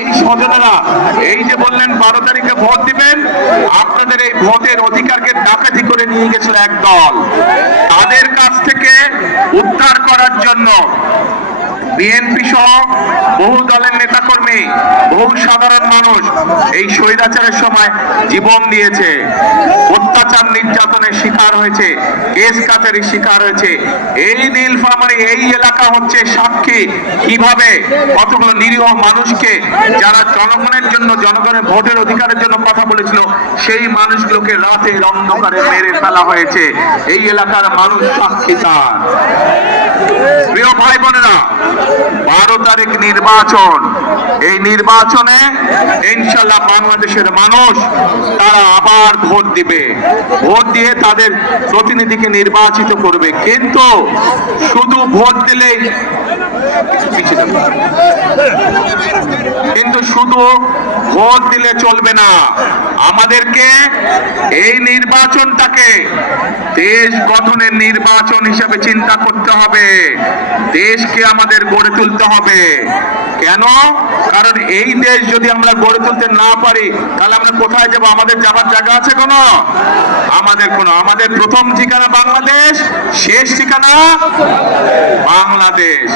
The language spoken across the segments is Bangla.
এই স্বজনেরা এই যে বললেন 12 তারিখে ভোট দিবেন, আপনাদের এই ভোটের অধিকারকে ডাকাতি করে নিয়ে গেছিল এক দল। তাদের কাছ থেকে উদ্ধার করার জন্য বিএনপি সহ বহু দলের নেতাকর্মী, বহু সাধারণ মানুষ এই স্বৈরাচারের সময় জীবন দিয়েছে, অত্যাচার নির্যাতনের শিকার হয়েছে, কেস কাচারির শিকার হয়েছে। এই নীলফামারী এই এলাকা হচ্ছে সাক্ষী কিভাবে কতগুলো নিরীহ মানুষকে, যারা জনগণের জন্য, জনগণের ভোটের অধিকারের জন্য কথা বলেছিল, সেই মানুষগুলোকে রাতের অন্ধকারে মেরে ফেলা হয়েছে। এই এলাকার মানুষ সাক্ষী তার। প্রিয় ভাই বোনেরা, 12 তারিখ নির্বাচন। এই নির্বাচনে ইনশাআল্লাহ বাংলাদেশের মানুষ তারা আবার ভোট দিবে, ভোট দিয়ে তাদের প্রতিনিধিকে নির্বাচিত করবে। কিন্তু শুধু ভোট দিলেই, কিন্তু শুধু ভোট দিলে চলবে না। আমাদেরকে এই নির্বাচনটাকে দেশ গঠনের নির্বাচন হিসেবে চিন্তা করতে হবে। দেশকে আমাদের গড়ে তুলতে হবে। কেন? কারণ এই দেশ যদি আমরা গড়ে তুলতে না পারি, তাহলে আমরা কোথায় যাব? আমাদের যাবার জায়গা আছে কোনো? আমাদের প্রথম ঠিকানা বাংলাদেশ, শেষ ঠিকানা বাংলাদেশ।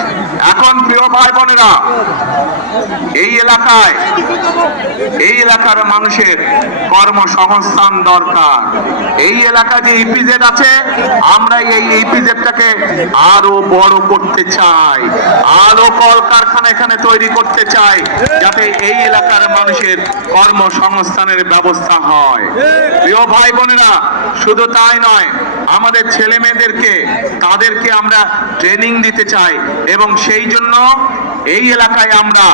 এখন প্রিয় ভাই বোনেরা, এই এলাকার মানুষের কর্মসংস্থান দরকার। এই এলাকায় যে ইপিজেড আছে, আমরা এই ইপিজেডটাকে আরো বড় করতে চাই, আরো কলকারখানা এখানে তৈরি করতে চাই, যাতে এই এলাকার মানুষের কর্মসংস্থানের ব্যবস্থা হয়। প্রিয় ভাই বোনেরা, শুধু তাই নয়, আমাদের ছেলে মেয়েদেরকে তাদেরকে আমরা ট্রেনিং দিতে চাই, এবং সেই জন্য এই এলাকায় আমরা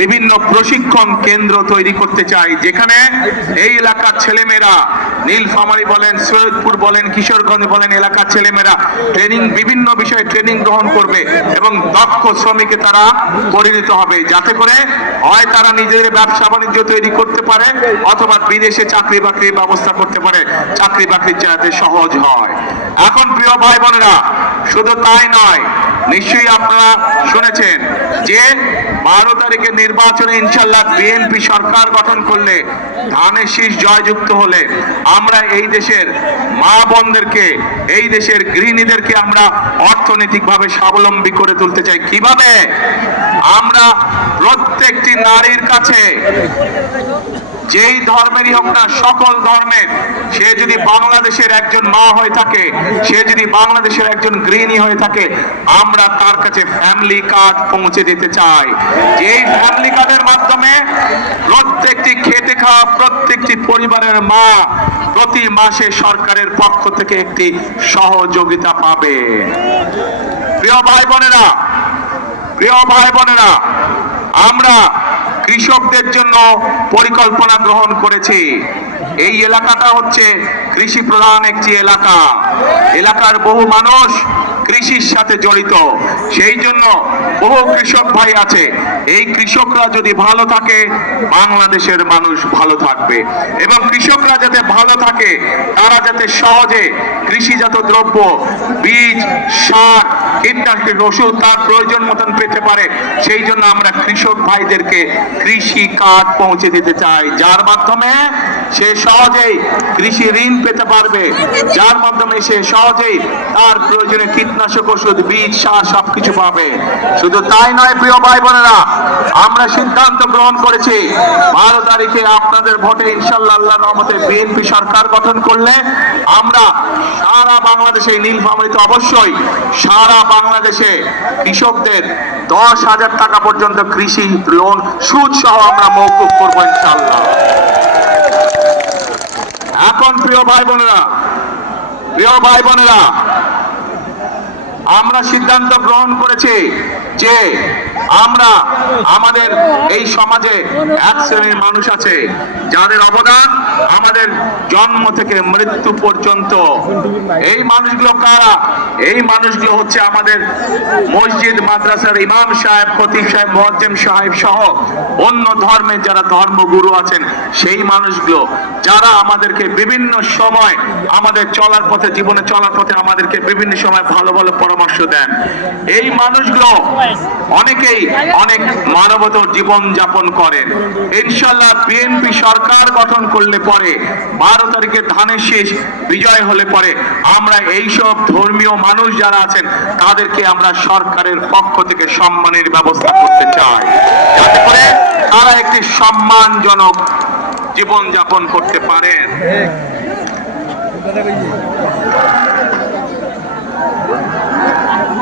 বিভিন্ন প্রশিক্ষণ কেন্দ্র তৈরি করতে চাই, যেখানে এই এলাকার ছেলেমেয়েরা, নীলফামারী বলেন, সৈয়দপুর বলেন, কিশোরগঞ্জ বলেন, এলাকার ছেলেমেয়েরা বিভিন্ন বিষয়ে ট্রেনিং গ্রহণ করবে এবং দক্ষ শ্রমিকে তারা পরিণত হবে, যাতে করে হয় তারা নিজেদের ব্যবসা বাণিজ্য তৈরি করতে পারে, অথবা বিদেশে চাকরি বাকরির ব্যবস্থা করতে পারে, চাকরি বাকরির যাতে সহজ হয়। এখন প্রিয় ভাই বোনেরা, শুধু তাই নয়, নিশ্চয়ই আপনারা শুনেছেন যে 12 তারিখের নির্বাচনে ইনশাআল্লাহ বিএনপি সরকার গঠন করলে, ধানের শীষ জয়যুক্ত হলে, আমরা এই দেশের মা বোনদেরকে, এই দেশের গৃহিণীদেরকে আমরা অর্থনৈতিকভাবে স্বাবলম্বী করে তুলতে চাই। কিভাবে? আমরা প্রত্যেকটি নারীর কাছে, যেই ধর্মেরই হোক না, সকল ধর্মের, সে যদি বাংলাদেশের একজন মা হয়ে থাকে, সে যদি বাংলাদেশের একজন গৃহিণী হয়ে থাকে, আমরা তার কাছে ফ্যামিলি কার্ড পৌঁছে দিতে চাই। যেই ফ্যামিলি কার্ডের মাধ্যমে প্রত্যেকটি খেটে খাওয়া প্রত্যেকটি পরিবারের মা প্রতি মাসে সরকারের পক্ষ থেকে একটি সহযোগিতা পাবে। প্রিয় ভাই বোনেরা, আমরা কৃষকদের জন্য পরিকল্পনা গ্রহণ করেছি। এই এলাকাটা হচ্ছে কৃষি প্রধান একটি এলাকা, এলাকার বহু মানুষ কৃষির সাথে জড়িত, সেই জন্য বহু কৃষক ভাই আছে। এই কৃষকরা যদি ভালো থাকে, বাংলাদেশের মানুষ ভালো থাকবে, এবং কৃষকরা যাতে ভালো থাকে, তারা যাতে সহজে কৃষিজাত দ্রব্য, বীজ, সার, কীটনাশক ওষুধ তার প্রয়োজন মতন পেতে পারে, সেই জন্য আমরা কৃষক ভাইদেরকে কৃষি কার্ড পৌঁছে দিতে চাই, যার মাধ্যমে সে সহজেই কৃষি ঋণ পেতে পারবে, যার মাধ্যমে সে সহজেই তার প্রয়োজনে কীটনাশক ওষুধ, বীজ, সার সবকিছু পাবে। শুধু তাই নয় প্রিয় ভাই বোনেরা, আমরা সিদ্ধান্ত গ্রহণ করেছি 12 তারিখে আপনাদের ভোটে ইনশাআল্লাহ আল্লাহর রহমতে বিএনপি সরকার গঠন করলে আমরা সারা বাংলাদেশে, নীলফামারীতে অবশ্যই সারা বাংলাদেশে কৃষকদের 10,000 টাকা পর্যন্ত কৃষি লোন সুদ সহ আমরা মওকুফ করবো ইনশাআল্লাহ। এখন প্রিয় ভাই বোনেরা, আমরা সিদ্ধান্ত গ্রহণ করেছি যে আমরা আমাদের এই সমাজে এক শ্রেণীর মানুষ আছে যাদের অবদান আমাদের জন্ম থেকে মৃত্যু পর্যন্ত। এই মানুষগুলো কারা? এই মানুষগুলো হচ্ছে আমাদের মসজিদ মাদ্রাসার ইমাম সাহেব, খতিব সাহেব, মুয়াজ্জিম সাহেব সহ অন্য ধর্মের যারা ধর্মগুরু আছেন, সেই মানুষগুলো যারা আমাদেরকে বিভিন্ন সময় আমাদের চলার পথে, জীবনে চলার পথে আমাদেরকে বিভিন্ন সময় ভালো ভালো পরামর্শ দেন। এই মানুষগুলো অনেকেই অনেক মানবতার জীবন যাপন করেন। ইনশাল্লাহ বিএনপি সরকার গঠন করলে পরে 12 তারিখে ধানের শীষ বিজয় হলে পরে আমরা এইসব ধর্মীয় মানুষ যারা আছেন তাদেরকে আমরা সরকারের পক্ষ থেকে সম্মানের ব্যবস্থা করতে চাই, যাতে করে তারা একটি সম্মানজনক জীবন যাপন করতে পারেন।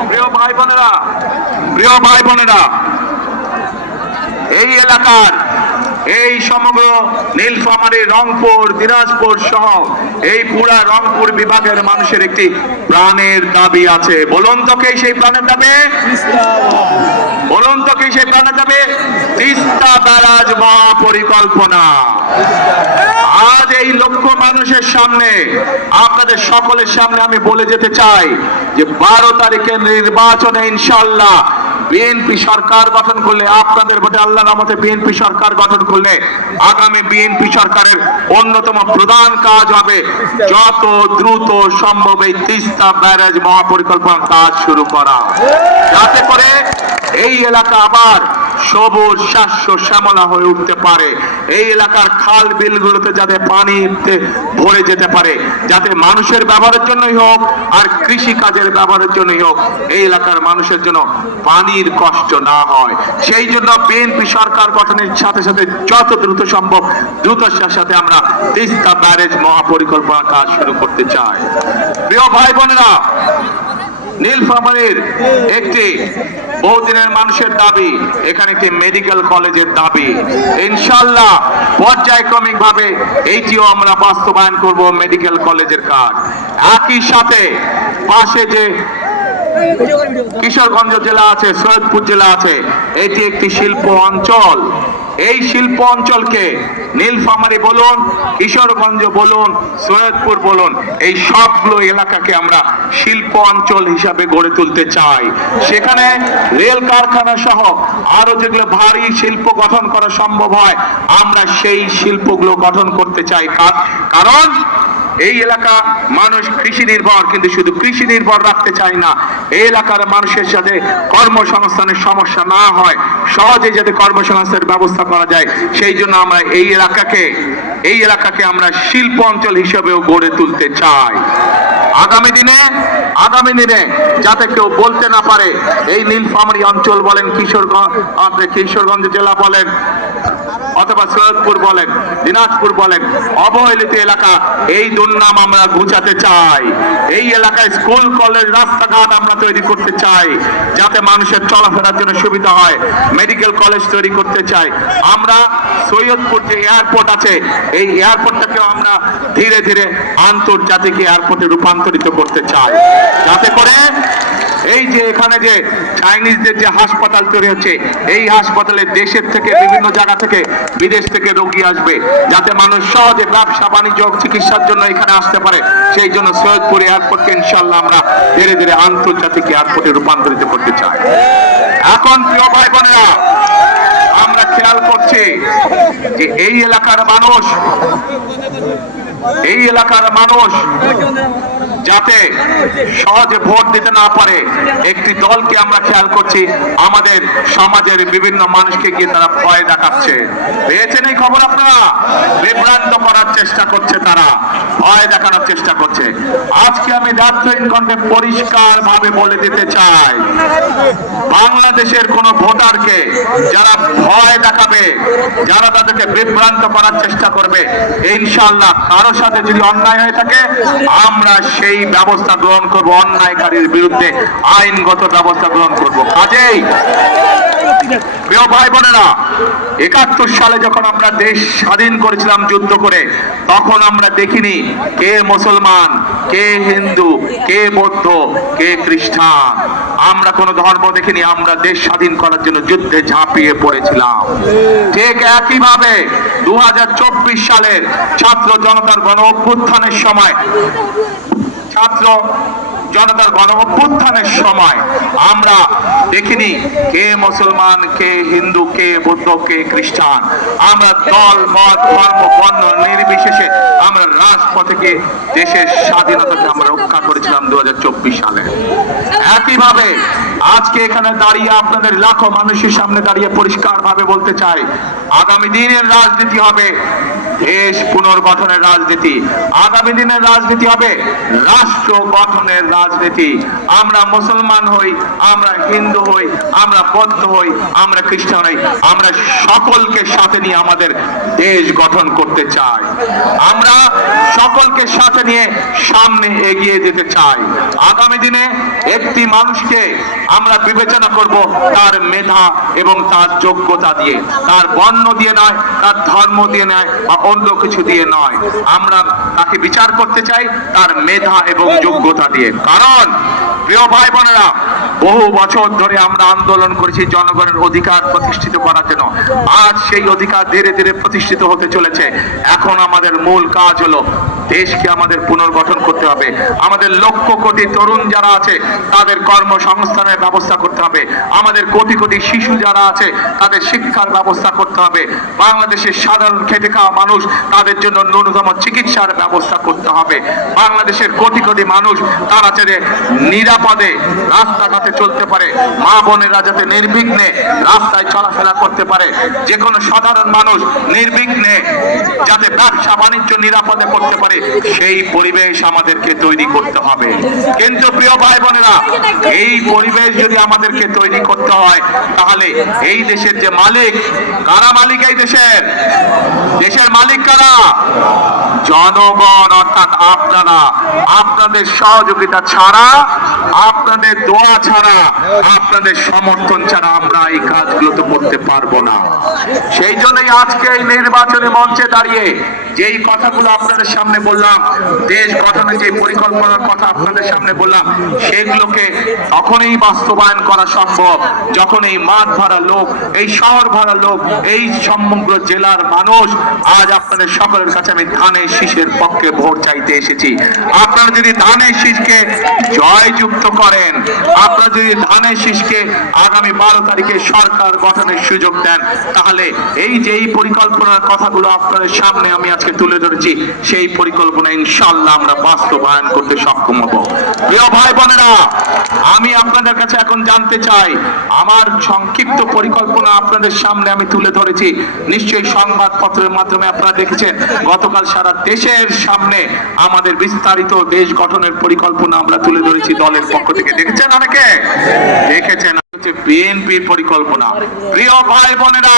প্রিয় ভাই বোনেরা, এই এলাকার এই সমগ্র নীলফামারী, রংপুর, দিনাজপুর সহ এই পুরা রংপুর বিভাগের মানুষের একটি প্রাণের দাবি আছে। বলুন তো কে সেই প্রাণের দাবি? বলুন তো কে সেই প্রাণের দাবি? তিস্তা ব্যারাজ মহাপরিকল্পনা। আজ এই লক্ষ মানুষের সামনে, আপনাদের সকলের সামনে আমি বলে যেতে চাই যে 12 তারিখের নির্বাচনে ইনশাআল্লাহ বিএনপি সরকার গঠন করলে, আপনাদের ভোটে আল্লাহর রহমতে বিএনপি সরকার গঠন করলে আগামী বিএনপি সরকারের অন্যতম প্রধান কাজ হবে যত দ্রুত সম্ভব এই তিস্তা ব্যারাজ মহাপরিকল্পনার কাজ শুরু করা, যাতে করে এই এলাকা আবার সবুজ শস্য শ্যামলা হয়ে উঠতে পারে। এই এলাকার খাল বিলগুলোতে যাতে পানিতে ভরে যেতে পারে, যাতে মানুষের ব্যবহারের জন্যই হোক আর কৃষি কাজের ব্যবহারের জন্যই হোক এই এলাকার মানুষের জন্য পানির কষ্ট না হয়। সেই জন্য বিএনপি সরকার গঠনের সাথে সাথে যত দ্রুত সম্ভব দ্রুততার সাথে আমরা তিস্তা ব্যারেজ মহাপরিকল্পনা কাজ শুরু করতে চাই। প্রিয় ভাই বোনেরা, নীলফামারীর একটি বহুদিনের মানুষের দাবি, এখানে একটি মেডিকেল কলেজের দাবি। ইনশাআল্লাহ পর্যায়ক্রমিক ভাবে এইটিও আমরা বাস্তবায়ন করব, মেডিকেল কলেজের কাজ। একই সাথে পাশে যে কিশোরগঞ্জ জেলা আছে, সৈয়দপুর জেলা আছে, এটি একটি শিল্প অঞ্চল। এই শিল্প অঞ্চলকে নীলফামারী বলুন, কিশোরগঞ্জ বলুন, সৈয়দপুর বলুন, এই সবগুলো এলাকাকে আমরা শিল্প অঞ্চল হিসাবে গড়ে তুলতে চাই। সেখানে রেল কারখানা সহ আরো যেগুলো ভারী শিল্প গঠন করা সম্ভব হয় আমরা সেই শিল্পগুলো গঠন করতে চাই। কারণ এই এলাকা মানুষ কৃষি নির্ভর, কিন্তু শুধু কৃষি নির্ভর রাখতে চাই না, এই এলাকার মানুষের সাথে কর্মসংস্থানের সমস্যা না হয়, সহজে যাতে কর্মসংস্থানের ব্যবস্থা করা যায়, সেই জন্য আমরা এই এলাকাকে আমরা শিল্প অঞ্চল হিসেবেও গড়ে তুলতে চাই। আগামী দিনে যাতে কেউ বলতে না পারে এই নীলফামারী অঞ্চল বলেন, কিশোরগঞ্জ জেলা বলেন, অথবা সৈয়দপুর বলেন, দিনাজপুর বলেন, অবহেলিত এলাকা, এই দুর্নাম আমরা ঘুচাতে চাই। এই এলাকায় স্কুল, কলেজ, রাস্তাঘাট আমরা তৈরি করতে চাই যাতে মানুষের চলাফেরার জন্য সুবিধা হয়। মেডিকেল কলেজ তৈরি করতে চাই। আমরা সৈয়দপুর যে এয়ারপোর্ট আছে, এই এয়ারপোর্টটাকে আমরা ধীরে ধীরে আন্তর্জাতিক এয়ারপোর্টে রূপান্তরিত করতে চাই, যাতে করে এই যে এখানে যে চাইনিজদের যে হাসপাতাল তৈরি হচ্ছে, এই হাসপাতালে দেশের থেকে, বিভিন্ন জায়গা থেকে, বিদেশ থেকে রোগী আসবে, যাতে মানুষ সহজে ব্যবসা বাণিজ্য চিকিৎসার জন্য এখানে আসতে পারে। সেই জন্য সৈয়দপুর এয়ারপোর্টকে ইনশাআল্লাহ আমরা ধীরে ধীরে আন্তর্জাতিক এয়ারপোর্টে রূপান্তরিত করতে চাই। এখন প্রিয় ভাই বোনেরা, আমরা খেয়াল করছি যে এই এলাকার মানুষ যাতে সহজে ভোট দিতে না পারে, একটি দলকে আমরা খেয়াল করছি আমাদের সমাজের বিভিন্ন মানুষকে গিয়ে তারা ভয় দেখাচ্ছে। পেয়েছেন এই খবর আপনারা? বিভ্রান্ত করার চেষ্টা করছে, তারা ভয় দেখানোর চেষ্টা করছে। আজকে আমি দায়িত্বহীন কণ্ঠে পরিষ্কার ভাবে বলে দিতে চাই, বাংলাদেশের কোন ভোটারকে যারা ভয় দেখাবে, যারা তাদেরকে বিভ্রান্ত করার চেষ্টা করবে, ইনশাআল্লাহ কারো সাথে যদি অন্যায় হয়ে থাকে আমরা সেই ব্যবস্থা গ্রহণ করব, অন্যায়কারীর বিরুদ্ধে আইনগত ব্যবস্থা গ্রহণ করব। কাজেই প্রিয় ভাই বোনেরা, 71 সালে যখন আমরা দেশ স্বাধীন করেছিলাম যুদ্ধ করে, তখন আমরা দেখিনি কে মুসলমান, কে হিন্দু, কে বৌদ্ধ, কে খ্রিস্টান, আমরা কোন ধর্ম দেখিনি। আমরা দেশ স্বাধীন করার জন্য যুদ্ধে ঝাঁপিয়ে পড়েছিলাম। ঠিক একইভাবে 2024 সালের ছাত্র জনতার গণ অভ্যুত্থানের সময় ছাত্র জনতার গণ অভ্যুত্থানের সময় আমরা দেখিনি কে মুসলমান, কে হিন্দু, কে বৌদ্ধ, কে খ্রিস্টান। আমরা দল মত ধর্ম বর্ণ নির্বিশেষে আমরা রাজপথে গিয়ে দেশের স্বাধীনতাকে আমরা রক্ষা করেছিলাম 2024 সালে। একইভাবে আজকে এখানে দাঁড়িয়ে আপনাদের লাখো মানুষের সামনে দাঁড়িয়ে পরিষ্কার ভাবে বলতে চাই, আগামী দিনের রাজনীতি হবে দেশ পুনর্গঠনের রাজনীতি, আগামী দিনের রাজনীতি হবে রাষ্ট্র গঠনের রাজনীতি। আমরা মুসলমান হই, আমরা হিন্দু হই, আমরা বৌদ্ধ হই, আমরা খ্রিস্টান হই, আমরা সকলকে সাথে নিয়ে আমাদের দেশ গঠন করতে চাই। আমরা সকলকে সাথে নিয়ে সামনে এগিয়ে যেতে চাই। আগামী দিনে একটি মানুষকে আমরা বিবেচনা করব তার মেধা এবং তার যোগ্যতা দিয়ে, তার বর্ণ দিয়ে নয়, তার ধর্ম দিয়ে নয় বা অন্য কিছু দিয়ে নয়। আমরা তাকে বিচার করতে চাই তার মেধা এবং যোগ্যতা দিয়ে। কারণ প্রিয় ভাই বোনেরা, বহু বছর ধরে আমরা আন্দোলন করেছি জনগণের অধিকার প্রতিষ্ঠিত করার জন্য। আজ সেই অধিকার ধীরে ধীরে প্রতিষ্ঠিত হতে চলেছে। এখন আমাদের মূল কাজ হলো দেশকে আমাদের পুনর্গঠন করতে হবে। আমাদের লক্ষ কোটি তরুণ যারা আছে তাদের কর্মসংস্থানের ব্যবস্থা করতে হবে। আমাদের কোটি কোটি শিশু যারা আছে তাদের শিক্ষার ব্যবস্থা করতে হবে। বাংলাদেশের সাধারণ খেটে খাওয়া মানুষ, তাদের জন্য ন্যূনতম চিকিৎসার ব্যবস্থা করতে হবে। বাংলাদেশের কোটি কোটি মানুষ তারা যাতে নিরাপদে রাস্তাঘাটে চলতে পারে, মা বোনেরা যাতে নির্বিঘ্নে রাস্তায় চলাফেরা করতে পারে, যে কোনো সাধারণ মানুষ নির্বিঘ্নে যাতে ব্যবসা বাণিজ্য নিরাপদে করতে পারে, সেই পরিবেশ আমাদেরকে তৈরি করতে হবে। কিন্তু প্রিয় ভাই বোনেরা, এই পরিবেশ যদি আমাদেরকে তৈরি করতে হয়, তাহলে এই দেশের যে মালিক, কারা মালিক এই দেশের? দেশের মালিক কারা? জনগণ, অর্থাৎ আপনারা। আপনাদের সহযোগিতা ছাড়া, আপনাদের দোয়া ছাড়া, আপনাদের সমর্থন ছাড়া আমরা এই কাজগুলো তো করতে পারবো না। সেই জন্যই আজকে এই নির্বাচনী মঞ্চে দাঁড়িয়ে যেই কথাগুলো আপনাদের সামনে বললাম, দেশ গঠনের যে পরিকল্পনার কথা আপনাদের সামনে বললাম, সেগুলোকে তখনই বাস্তবায়ন করা সম্ভব যখন এই মাঠ ভরা লোক, এই শহর ভরা লোক, এই সমগ্র জেলার মানুষ আজ আপনাদের সকলের কাছে আমি ধানের শীষের পক্ষে ভোট চাইতে এসেছি। আপনারা যদি ধানের শীষকে জয়যুক্ত করেন, আপনারা যদি ধানের শীষকে আগামী 12 তারিখে সরকার গঠনের সুযোগ দেন, তাহলে এই যে এই পরিকল্পনার কথাগুলো আপনাদের সামনে আমি আজকে তুলে ধরেছি, সেই পরিকল্পনা ইনশাআল্লাহ আমরা বাস্তবায়ন করতে সক্ষম হব। প্রিয় ভাই বোনেরা, আমি আপনাদের কাছে এখন জানতে চাই, আমার সংক্ষিপ্ত পরিকল্পনা আপনাদের সামনে আমি তুলে ধরেছি। নিশ্চয়ই সংবাদপত্রের মাধ্যমে আপনারা দেখেছেন, গতকাল সারা দেশের সামনে আমাদের বিস্তারিত দেশ গঠনের পরিকল্পনা আমরা তুলে ধরেছি দলের পক্ষ থেকে। দেখেছেন অনেকে? দেখেছেন। বিএনপির পরিকল্পনা। প্রিয় ভাই বোনেরা,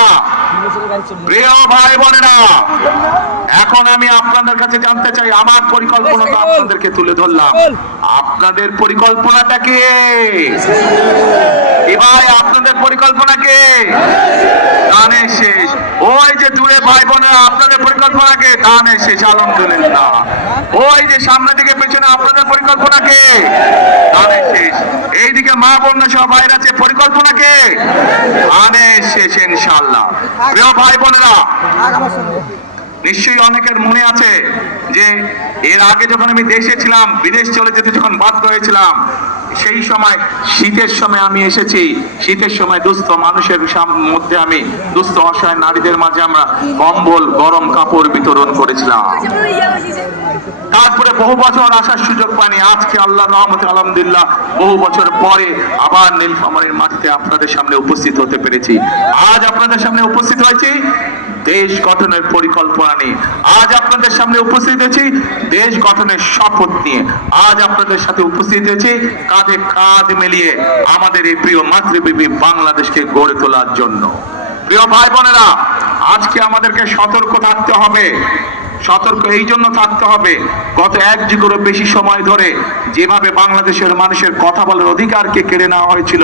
প্রিয় ভাই বোনেরা, এখন আমি আপনাদের কাছে জানতে চাই, আমার পরিকল্পনা তো আপনাদেরকে তুলে ধরলাম, আপনাদের পরিকল্পনাটা কি? ভাই আপনাদের পরিকল্পনা কি? ধানের শেষ। ওই যে দূরে ভাই বোনেরা, আপনাদের পরিকল্পনা কি? ধানের শেষ। আলহামদুলিল্লাহ। ওই যে সামনে দিকে পেছনে আপনাদের পরিকল্পনা কি? ধানের শেষ। এইদিকে মা বোনরা সব বাইরে আছে, পরিকল্পনা কি? ধানের শেষ ইনশাআল্লাহ। প্রিয় ভাই বোনেরা, নিশ্চয়ই অনেকের মনে আছে যে এর আগে যখন আমি দেশে ছিলাম, বিদেশ চলে যেতে যখন বাধ্য হয়েছিলাম, সেই সময় শীতের সময় আমি এসেছি। শীতের সময় দুস্থ মানুষের মধ্যে আমি, দুস্থ অসহায় নারীদের মাঝে আমরা কম্বল, গরম কাপড় বিতরণ করেছিলাম। তারপরে বহু বছর আসার সুযোগ পাইনি। আজকে আল্লাহর রহমতে আলহামদুলিল্লাহ বহু বছর পরে আবার নীলফামারীর মাটিতে আপনাদের সামনে উপস্থিত হতে পেরেছি। আজ আপনাদের সামনে উপস্থিত হয়েছি দেশ গঠনের পরিকল্পনা নিয়ে। আজ আপনাদের সামনে উপস্থিত হয়েছি দেশ গঠনের শপথ নিয়ে। আজ আপনাদের সাথে উপস্থিত হয়েছি কাঁধে কাঁধ মিলিয়ে আমাদের এই প্রিয় মাতৃভূমি বাংলাদেশকে গড়ে তোলার জন্য। প্রিয় ভাই বোনেরা, আজকে আমাদেরকে সতর্ক থাকতে হবে। সতর্ক এই জন্য থাকতে হবে, গত এক যুগেরও বেশি সময় ধরে যেভাবে বাংলাদেশের মানুষের কথা বলার অধিকারকে কেড়ে নেওয়া হয়েছিল,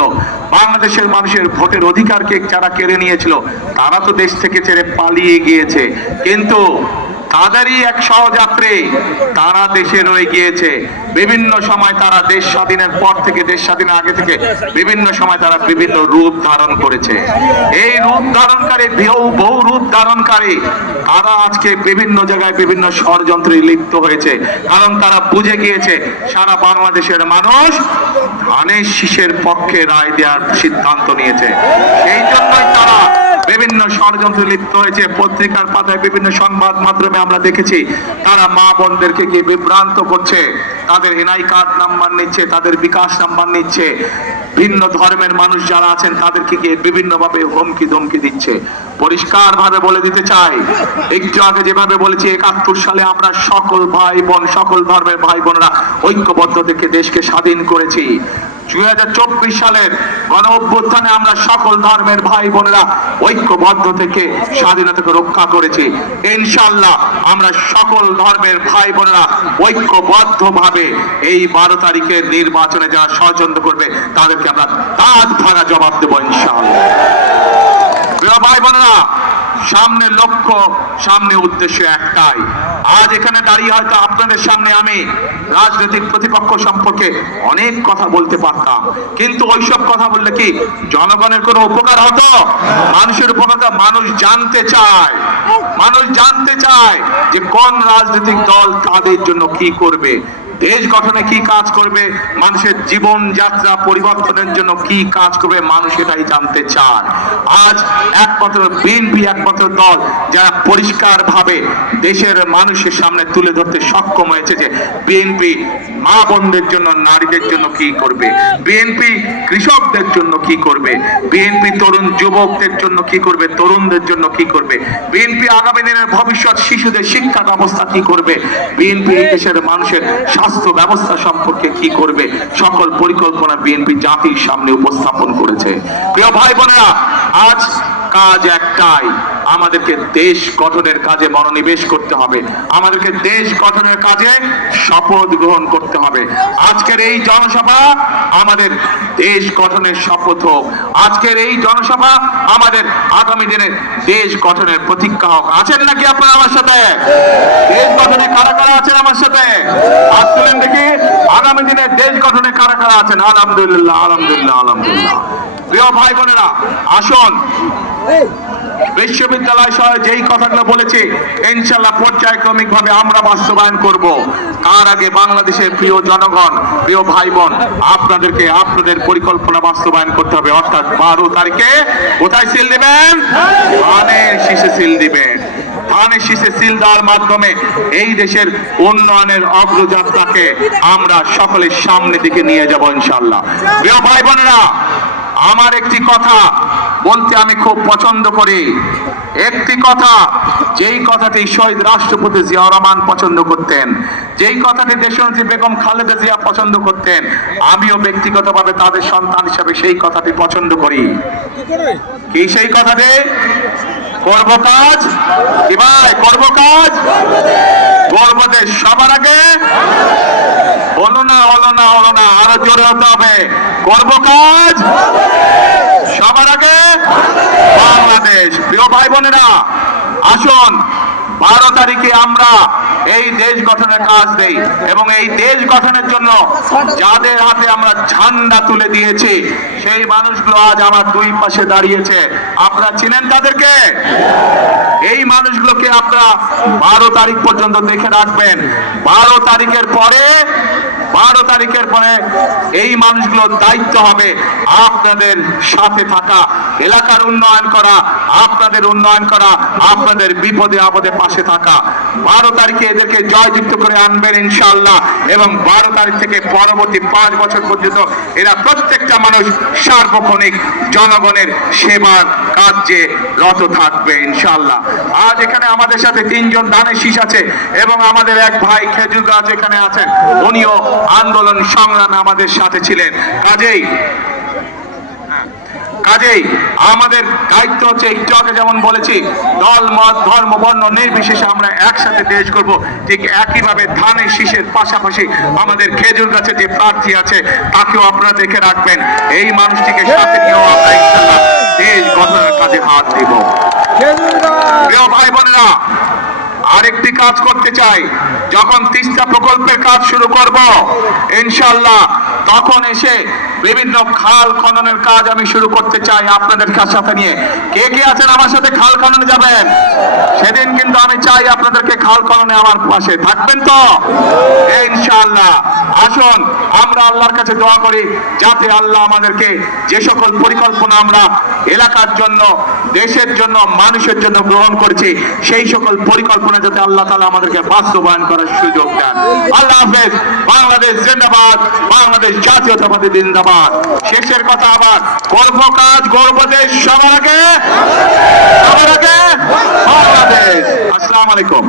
বাংলাদেশের মানুষের ভোটের অধিকারকে যারা কেড়ে নিয়েছিল, তারা তো দেশ থেকে ছেড়ে পালিয়ে গিয়েছে। কিন্তু তাদেরই এক সহযাত্রী, তারা দেশে রয়ে গিয়েছে। বিভিন্ন সময় তারা দেশ স্বাধীনের পর থেকে, দেশ স্বাধীনের আগে থেকে বিভিন্ন সময় তারা বিভিন্ন রূপ ধারণ করেছে। এই রূপ ধারণকারী, বহু রূপ ধারণকারী তারা আজকে বিভিন্ন জায়গায় বিভিন্ন ষড়যন্ত্রে লিপ্ত হয়েছে। কারণ তারা বুঝে গিয়েছে সারা বাংলাদেশের মানুষ ধানের শীষের পক্ষে রায় দেওয়ার সিদ্ধান্ত নিয়েছে। সেই জন্যই তারা বিভিন্ন ষড়যন্ত্রে লিপ্ত হয়েছে। পত্রিকার পাতায়, বিভিন্ন সংবাদ মাধ্যমে আমরা দেখেছি তারা মা বোনদেরকে গিয়ে বিভ্রান্ত করছে, তাদের এনআই কার্ড নাম্বার নিচ্ছে, তাদের বিকাশ নাম্বার নিচ্ছে। ভিন্ন ধর্মের মানুষ যারা আছেন তাদেরকে গিয়ে বিভিন্ন ভাবে হুমকি ধমকি দিচ্ছে। পরিষ্কার ভাবে বলে দিতে চাই, একটু আগে যেভাবে বলেছি 71 সালে আমরা সকল ভাই বোন, সকল ধর্মের ভাই বোনরা ঐক্যবদ্ধ থেকে দেশকে স্বাধীন করেছি। 2024 সালের গণ অভ্যুত্থানে আমরা সকল ধর্মের ভাই বোনেরা ঐক্যবদ্ধ থেকে স্বাধীনতাকে রক্ষা করেছি। ইনশাআল্লাহ আমরা সকল ধর্মের ভাই বোনেরা ঐক্যবদ্ধ ভাবে এই 12 তারিখের নির্বাচনে যারা ষড়যন্ত্র করবে তাদেরকে আমরা দাঁত ভাঙা জবাব দেবো ইনশাআল্লাহ। প্রিয় ভাই বোনেরা, সামনে লক্ষ্য, সামনে উদ্দেশ্য একটাই। আজ এখানে দাঁড়িয়ে হয়তো আপনাদের সামনে আমি রাজনৈতিক প্রতিপক্ষ সম্পর্কে অনেক কথা বলতে পারতাম, কিন্তু ওইসব কথা বললে কি জনগণের কোনো উপকার হতো? মানুষের উপকার। মানুষ জানতে চায়, মানুষ জানতে চায় যে কোন রাজনৈতিক দল তাদের জন্য কি করবে, দেশ গঠনে কি কাজ করবে, মানুষের জীবন যাত্রা পরিবর্তনের জন্য কি কাজ করবে, মানুষ এটাই জানতে চায়। আজ একমাত্র বিএনপি একমাত্র দল যারা পরিষ্কার ভাবে দেশের মানুষের সামনে তুলে ধরতে সক্ষম হয়েছে যে বিএনপি মা বোনদের জন্য, নারীদের জন্য কি করবে, বিএনপি কৃষকদের জন্য কি করবে, বিএনপি তরুণ যুবকদের জন্য কি করবে, তরুণদের জন্য কি করবে, বিএনপি আগামী দিনের ভবিষ্যৎ শিশুদের শিক্ষা ব্যবস্থা কি করবে, বিএনপি এই দেশের মানুষের স্বাস্থ্য ব্যবস্থা সম্পর্কে কি করবে, সকল পরিকল্পনা বিএনপি জাতির সামনে উপস্থাপন করেছে। প্রিয় ভাই বোনেরা, আজ কাজ একটাই, আমাদেরকে দেশ গঠনের কাজে মনোনিবেশ করতে হবে, আমাদেরকে দেশ গঠনের কাজে শপথ গ্রহণ করতে হবে। আজকের এই জনসভা আমাদের দেশ গঠনের শপথ হোক, আজকের এই জনসভা আমাদের আগামী দিনে দেশ গঠনের প্রতিজ্ঞা হোক। আছেন নাকি আপনারা আমার সাথে? দেশ গঠনে কারা কারা আছেন আমার সাথে? হাত তুলেন দেখি। আগামী দিনে দেশ গঠনে কারা কারা আছেন? আলহামদুলিল্লাহ, আলহামদুলিল্লাহ, আলহামদুলিল্লাহ। প্রিয় ভাই বোনেরা, আসুন বিশ্ববিদ্যালয় সহ যেই কথাগুলো বলেছি ইনশাআল্লাহ পর্যায়ক্রমিক ভাবে আমরা বাস্তবায়ন করব। তার আগে বাংলাদেশের প্রিয় জনগণ, প্রিয় ভাই বোন, আপনাদেরকে আপনাদের পরিকল্পনা বাস্তবায়ন করতে হবে। অর্থাৎ 12 তারিখে কোথায় সিল দিবেন? ধানের শীষে সিল দিবেন। ধানের শীষে সিল দেওয়ার মাধ্যমে এই দেশের উন্নয়নের অগ্রযাত্রাকে আমরা সকলের সামনে দিকে নিয়ে যাব ইনশাআল্লাহ। প্রিয় ভাই বোনেরা, আমার একটি কথা বলতে আমি খুব পছন্দ করি, একটি কথা, যেই কথাটি শহীদ রাষ্ট্রপতি জিয়াউর রহমান পছন্দ করতেন, যেই কথাটি দেশনেত্রী বেগম খালেদা জিয়া পছন্দ করতেন, আমিও ব্যক্তিগতভাবে তাদের সন্তান হিসাবে সেই কথাটি পছন্দ করি। কি সেই কথাটি? করব কাজ, কি ভাই? করব কাজ, করব দেশ। সবার আগে হলো না, হলো না, হলো না, আরো জোরে হতে হবে। করব কাজ, সবার আগে বাংলাদেশ। প্রিয় ভাই বোনেরা, আসুন 12 তারিখে আমরা এই দেশ গঠনের কাজ দেই এবং এই দেশ গঠনের জন্য যাদের হাতে আমরা ঝান্ডা তুলে দিয়েছি সেই মানুষগুলো আজ আমার দুই পাশে দাঁড়িয়েছে। আপনারা চিনেন তাদেরকে? এই মানুষগুলোকে আপনারা 12 তারিখ পর্যন্ত দেখে রাখবেন। 12 তারিখের পরে এই মানুষগুলোর দায়িত্ব হবে আপনাদের সাথে থাকা, এলাকার উন্নয়ন করা, আপনাদের উন্নয়ন করা, আপনাদের বিপদে আপদে পাশে থাকা। 12 তারিখে এদেরকে জয়যুক্ত করে আনবেন ইনশাআল্লাহ এবং 12 তারিখ থেকে পরবর্তী 5 বছর পর্যন্ত এরা প্রত্যেকটা মানুষ সার্বক্ষণিক জনগণের সেবার কাজে রত থাকবে ইনশাআল্লাহ। আজ এখানে আমাদের সাথে 3 জন ধানের শীষ আছে এবং আমাদের এক ভাই খেজুর গাছ এখানে আছেন, উনিও আন্দোলন সংগ্রামে আমাদের সাথে ছিলেন। কাজেই আমাদের দায়িত্ব হচ্ছে, একটু আগে যেমন বলেছি, দল মত ধর্ম বর্ণ নির্বিশেষে আমরা একসাথে দেশ করব, ঠিক একইভাবে ধানের শীষের পাশাপাশি আমাদের খেজুর গাছে যে প্রার্থী আছে তাকেও আপনারা দেখে রাখবেন। এই মানুষটিকে সাথে নিয়েও আমরা ইনশাআল্লাহ দেশ গঠনের কাজে হাত দিব। প্রিয় ভাই বোনেরা, আরেকটি কাজ করতে চাই। যখন তিস্তা প্রকল্পের কাজ শুরু করব ইনশাআল্লাহ, তখন এসে বিভিন্ন খাল খননের কাজ আমি শুরু করতে চাই আপনাদের সাথে নিয়ে। কে কে আছেন আমার সাথে খাল খননে যাবেন? সেদিন কিন্তু আমি চাই আপনাদেরকে খাল খননে আমার পাশে থাকবেন তো ইনশাআল্লাহ। আসুন আমরা আল্লাহর কাছে দোয়া করি যাতে আল্লাহ আমাদেরকে যে সকল পরিকল্পনা আমরা এলাকার জন্য, দেশের জন্য, মানুষের জন্য গ্রহণ করেছি, সেই সকল পরিকল্পনা যাতে আল্লাহ তাআলা আমাদেরকে বাস্তবায়ন করার সুযোগ দেন। আল্লাহ হাফেজ। বাংলাদেশ জিন্দাবাদ, বাংলাদেশ জাতীয়তাবাদী জিন্দাবাদ। শেষের কথা আবার, গর্ব কাজ, গর্ব দেশ, সবার আগে বাংলাদেশ। আসসালামু আলাইকুম।